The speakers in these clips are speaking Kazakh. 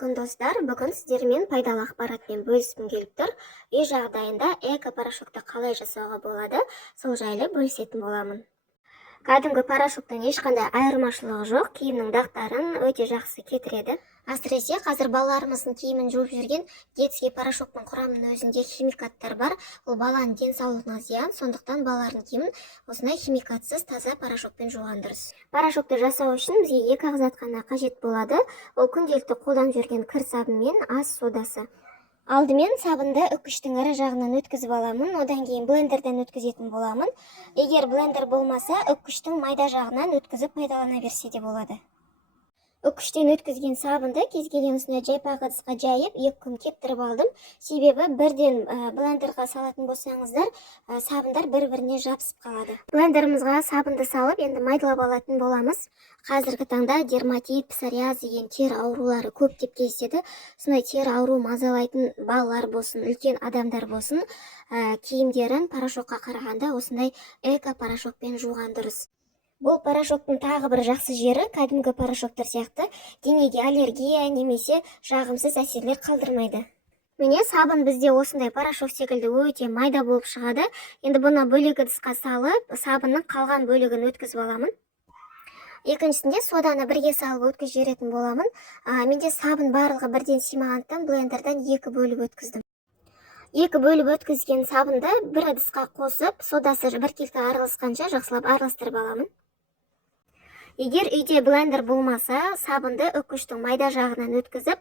күн достар, бүгін сіздермен пайдалы ақпаратпен бөліскім келіп тұр. Үй жағдайында эко-порошокты қалай жасауға болады, сол жайлы бөлісетін боламын. Кәдімгі порошоктың ешқандай айырмашылығы жоқ, киімнің дақтарын өте жақсы кетіреді. Әсіресе қазір балаларымыздың киімін жуып жүрген детский порошоктың құрамының өзінде химикаттар бар. Ол баланың денсаулығына зиян, сондықтан балалардың киімін осындай химикатсыз таза порошокпен жуған дұрыс. Порошокты жасау үшін бізге екі зат қана қажет болады. Ол күнделікті қолданып жүрген кір сабын мен ас содасы. Алдымен сабынды үккіштің ірі жағынан өткізіп аламын, одан кейін блендерден өткізетін боламын. Егер блендер болмаса, үккіштің майда жағынан өткізіп пайдалана берсе де болады. Үккіштен өткізген сабынды кез келген осындай жайпақ ыдысқа жайып 2 күн кептіріп алдым. Себебі бірден блендерға салатын болсаңыздар, сабындар бір-біріне жабысып қалады. Блендерімізға сабынды салып, енді майдалап алатын боламыз. Қазіргі таңда дерматит, псориаз деген тері аурулары көп деп кездеседі. Сондай тері ауру мазалайтын балалар болсын, үлкен адамдар болсын, киімдерін порошокқа қарағанда осындай эко-порошокпен жуған дұрыс. Бұл порошоктың тағы бір жақсы жері, кәдімгі порошоктар сияқты денеге аллергия немесе жағымсыз әсерлер қалдырмайды. Міне сабын бізде осындай порошок секілді өте майда болып шығады. Енді бұны бөлек ыдысқа салып, сабынның қалған бөлігін өткізіп аламын. Екіншісінде соданы бірге салып өткізіп жіберетін боламын. Менде сабын барлығы бірден симағандықтан блендерден 2 бөліп өткіздім. 2 бөліп өткізген сабынды бір ыдысқа қосып, содасы біркелкі араласқанша жақсылап араластырып аламын. Егер үйде блендер болмаса, сабынды үккіштің майда жағынан өткізіп,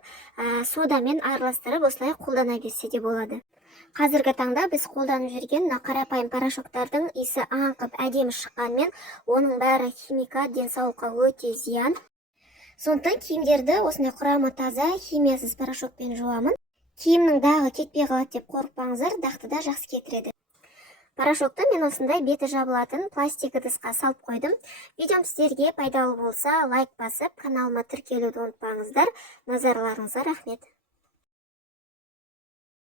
содамен араластырып, осылай қолдана берсе де болады. Қазіргі таңда біз қолданып жүрген қарапайым порошоктардың иісі аңқып әдемі шыққанмен, оның бәрі химикат, денсаулыққа өте зиян. Сондықтан киімдерді осындай құрамы таза, химиясыз порошокпен жуамын. Киімнің дағы кетпей қалады деп қорықпаңыздар, дақты да жақсы кетіреді. Порошокты мен осындай беті жабылатын пластик ыдысқа салып қойдым. Видеом сіздерге пайдалы болса, лайк басып, каналыма тіркелуді ұмытпаңыздар. Назарларыңызға рахмет.